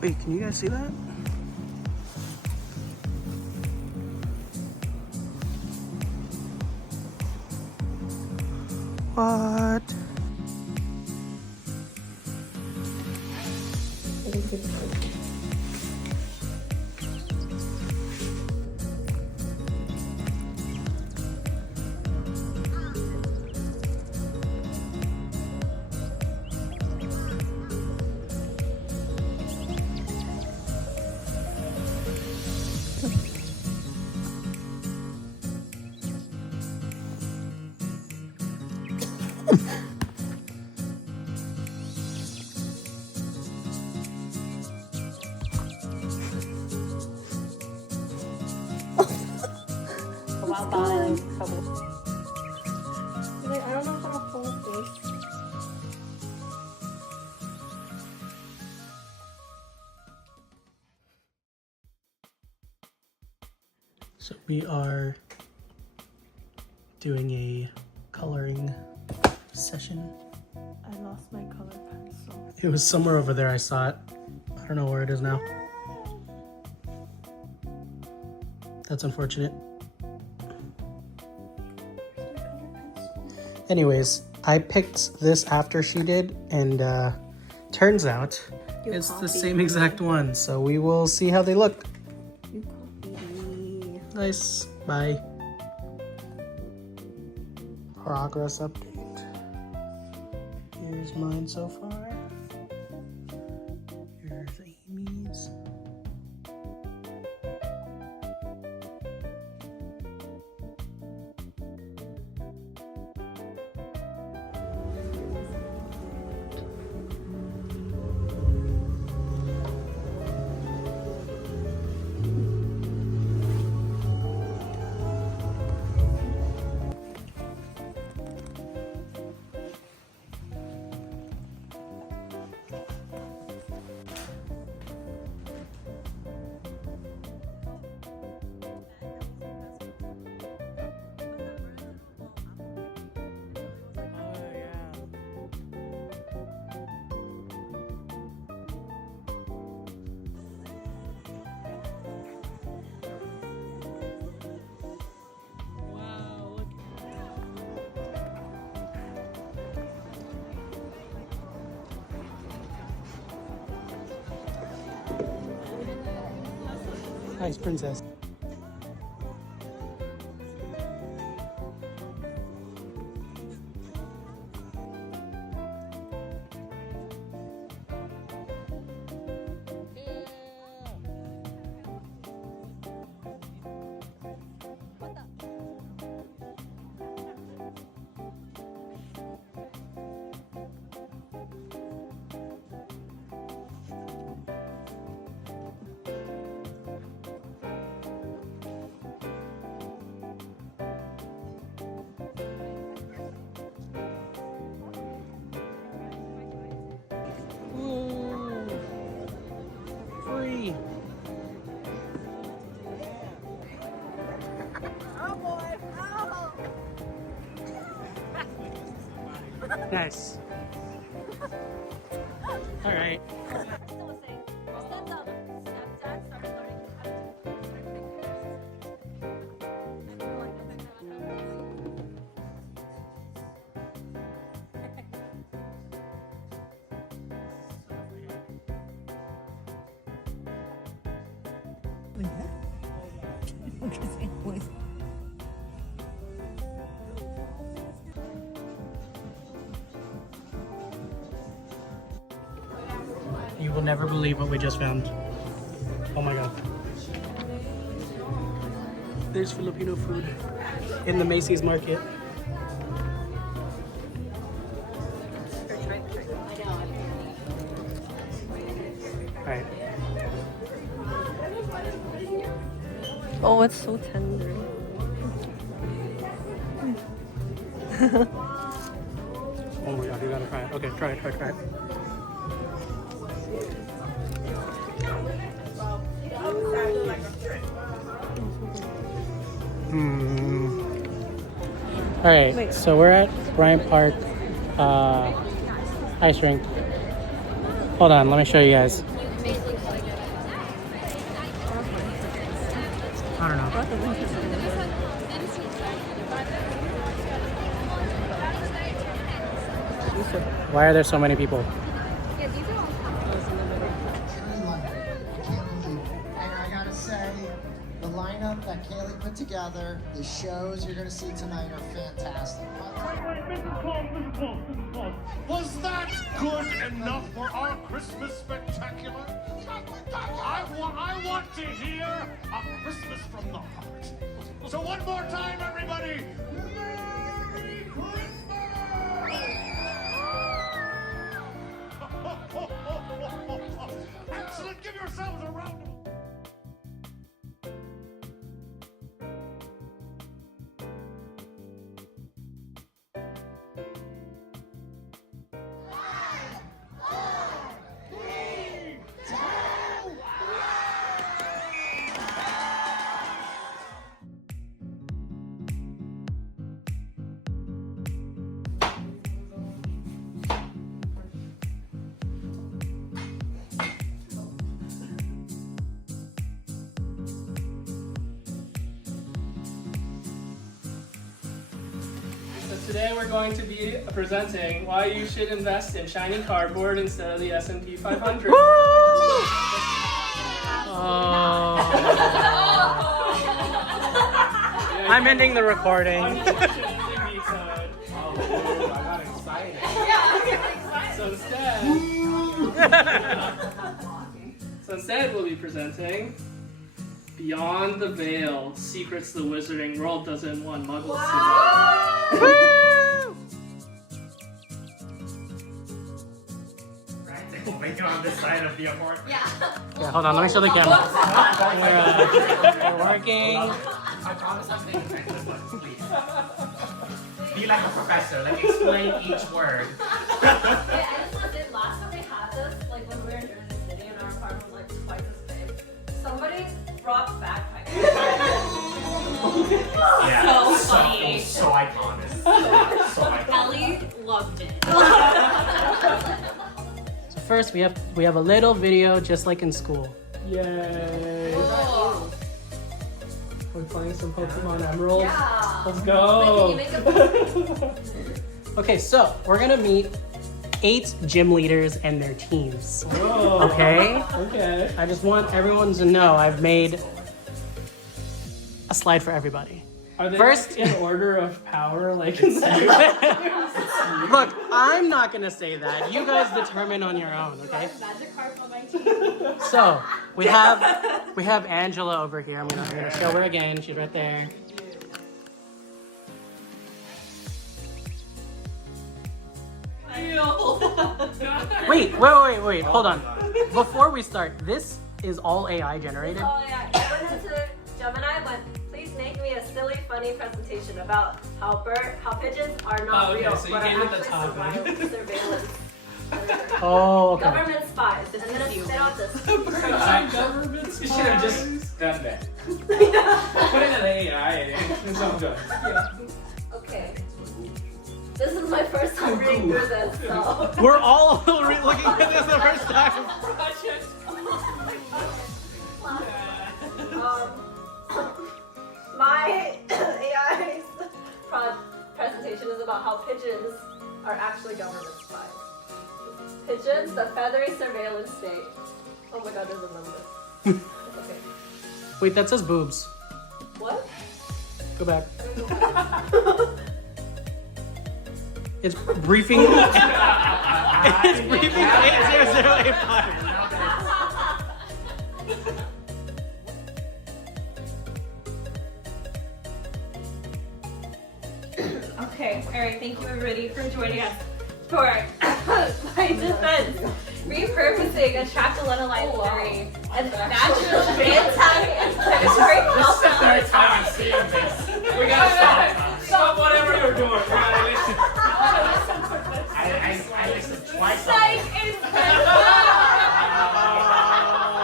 Wait, can you guys see that? What? I don't know how to hold this. So we are doing a coloring session. I lost my color pencil. It was somewhere over there, I saw it. I don't know where it is now. That's unfortunate. Anyways, I picked this after she did, and turns out it's the same exact one. So we will see how they look. You copied me. Nice. Bye. Progress update. Here's mine so far. Here's Amy's. Nice, princess. Free. Oh boy! Oh! Nice. All right. You will never believe what we just found. Oh my god. There's Filipino food in the Macy's market. Alright. Oh, it's so tender. Oh my god, you gotta try it. Okay, try it. Alright, so we're at Bryant Park ice rink. Hold on, let me show you guys. Why are there so many people? And I gotta say, the lineup that Kaylee put together, the shows you're gonna see tonight are fantastic. Was that good enough for our Christmas spectacular? I want to hear a Christmas from the heart. So one more time, everybody. Merry Christmas! Excellent. Give yourselves a round of So today we're going to be presenting why you should invest in shiny cardboard instead of the S&P 500. I'm ending the recording. I got excited. So instead we'll be presenting Beyond the Veil, Secrets the Wizarding World Doesn't Want Muggles to Know. We'll make it on this side of the apartment. Yeah, hold on, let me show the camera. We're working. I promise I'm paying attention, but please. Be like a professor, like explain each word. I just want to say, last time we had this, like when we were in Jersey City and our apartment was like twice as big, somebody brought bagpipes. Yeah. So funny. So iconic. So iconic. Ellie loved it. So first we have a little video just like in school. Yay! Oh. We're playing some Pokemon Emerald. Yeah. Let's go! Wait, can you make a Okay, so we're gonna meet 8 gym leaders and their teams. Whoa. Okay? Okay. I just want everyone to know I've made a slide for everybody. Are they First- like, in order of power, like in Look, I'm not gonna say that. You guys determine on your own, okay? magic cards on my team? So we have Angela over here. I'm gonna show her again. She's right there. Wait. Hold on. Before we start, this is all AI generated. Oh yeah, I went into Gemini and went, please make me a silly, funny presentation about how pigeons are not Oh, okay, real, so you but gave are it the actually topic. surveillance. Oh, okay. Government spies. And then it spit out this. governments? You should have just done that. Put in an AI and it's all good. Okay. This is my first time reading through this, so. We're all looking at this the first time. My AI's presentation is about how pigeons are actually government spies. Pigeons, the feathery surveillance state. Oh my god, there's a number. Okay. Wait, that says boobs. What? Go back. It's briefing. It's briefing 80085. Okay, alright, thank you everybody for joining us for my defense. Repurposing a tractylenoline theory and natural anti-inflammatory This is the third compounds. time I'm seeing this. We gotta stop. Stop whatever you're doing. We gotta listen. I listened twice. Psych is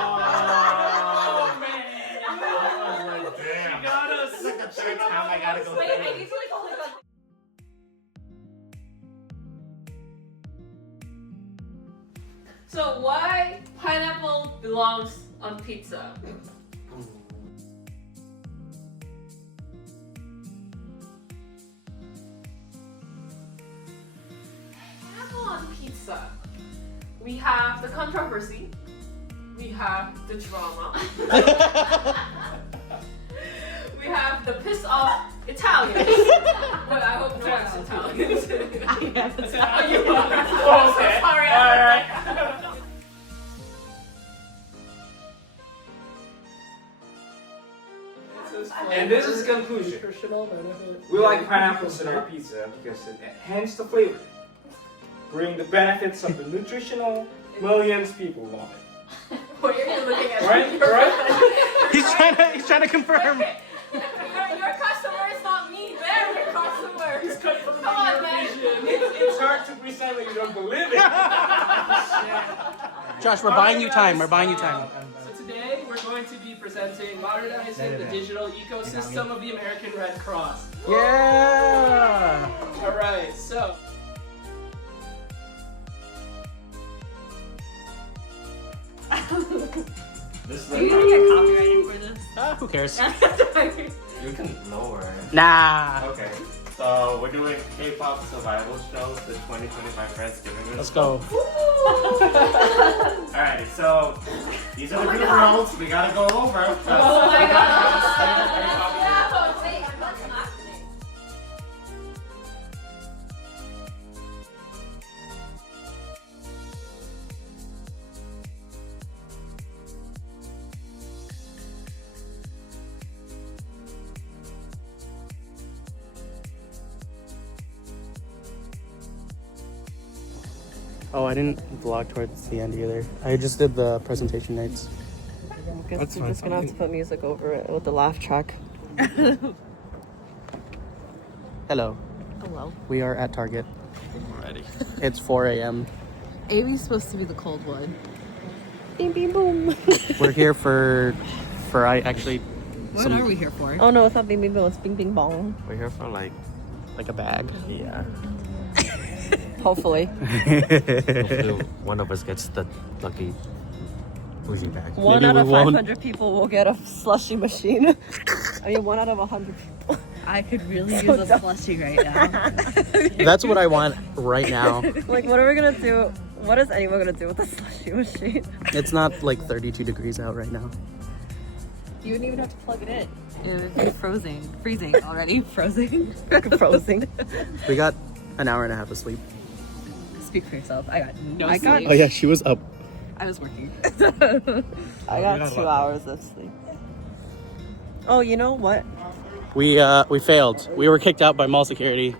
Oh, man. Damn. You got us. This is like the third time I gotta go Wait, through I it. need to like hold it up. So why pineapple belongs on pizza? So, we have the controversy. We have the drama. We have the piss off Italians. But I hope no one's Italian. I am Italian. You are. Oh, okay. Sorry. Alright. And this is the conclusion. Nutritional benefit. We like pineapples in our pizza because it enhances the flavor. Bring the benefits of the nutritional, millions people love it. What are you looking at? Right? Right? He's trying to confirm. Your customer is not me. They're your customer. It's cut from Come on, your man. vision. It's hard to present when you don't believe it. Josh, we're buying you time. We're buying you time. So today we're going to be presenting modernizing the digital ecosystem of the American Red Cross. Yeah. Alright, so This Are you gonna get copyrighted for this? Who cares? You can lower. Nah. Okay. So we're doing K-pop survival shows, the 2025 Friendsgiving. Let's go. Alright, so these are the new rules we gotta go over. Oh my god. Yeah, wait, I'm not acting. Oh, I didn't vlog towards the end either. I just did the presentation nights. We're just gonna have to put music over it with the laugh track. Hello. Hello. We are at Target. Ready. It's 4 a.m. Amy's supposed to be the cold one. Beam, beam, boom. We're here for I actually What are we here for? Oh no, it's not beam, beam, boom. It's bing, bing, bong. We're here for like a bag. yeah. Hopefully. Hopefully one of us gets the lucky bougie bag. One Maybe out of we won't. 500 people will get a slushy machine. I mean, 1 out of 100 people. I could really use a slushie right now. That's what I want right now. Like, what are we gonna do? What is anyone gonna do with a slushy machine? It's not like 32 degrees out right now. You wouldn't even have to plug it in. It would be freezing already. Frozen. Frozen. We got an hour and a half of sleep. Speak for yourself. I got no I got- sleep. Oh yeah, she was up. I was working. I got 2 hours of sleep. Oh, you know what? We failed. We were kicked out by mall security.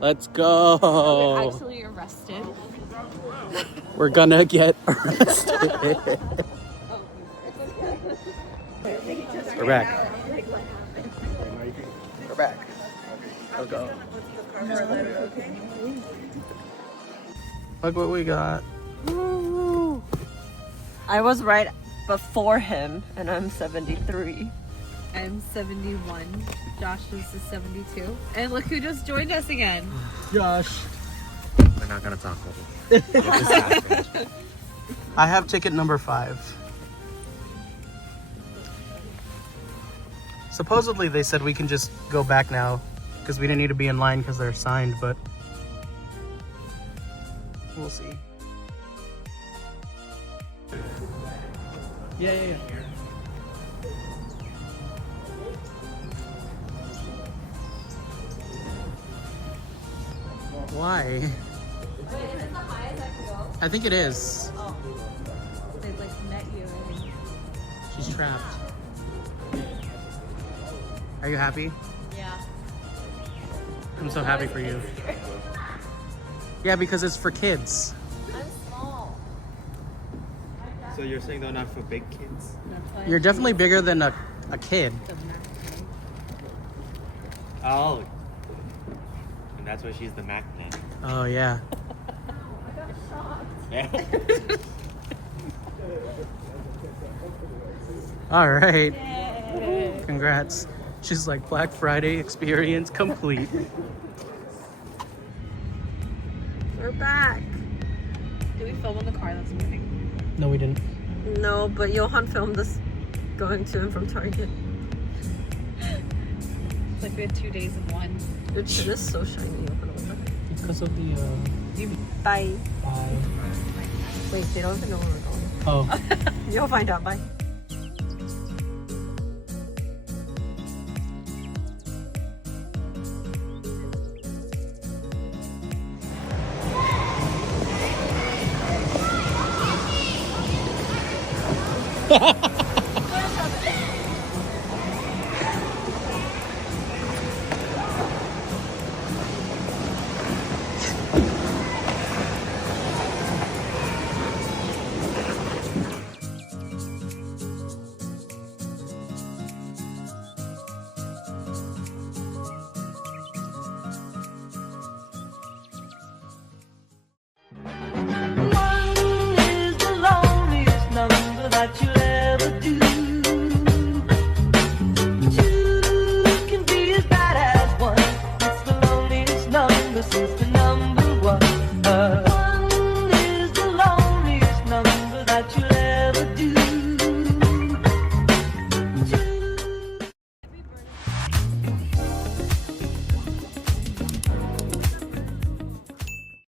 Let's go. Actually arrested. We're gonna get arrested. We're back. We're back. Let's go. Look what we got. Woo. I was right before him, and I'm 73. I'm 71. Josh is 72. And look who just joined us again. Josh. We're not gonna talk about it. I have ticket number 5. Supposedly they said we can just go back now because we didn't need to be in line because they're signed, but we'll see. Yeah. Why? Wait, is this the highest I can go? I think it is. They like met you. She's trapped. Are you happy? Yeah. I'm so happy for you. Yeah, because it's for kids. I'm small. So you're saying they're not for big kids? That's why You're definitely bigger than a kid. Oh. And that's why she's the magnet. Oh, yeah. All right. Yay. Congrats. She's like, Black Friday experience complete. We're back. Did we film in the car that's moving? No, we didn't. No, but Johan filmed us going to and from Target. It's like we had 2 days in one. Your chin is so shiny, Johan. Because of the Bye. bye. Bye. Wait, they don't even know where we're going. Oh. You'll find out. Bye. Ha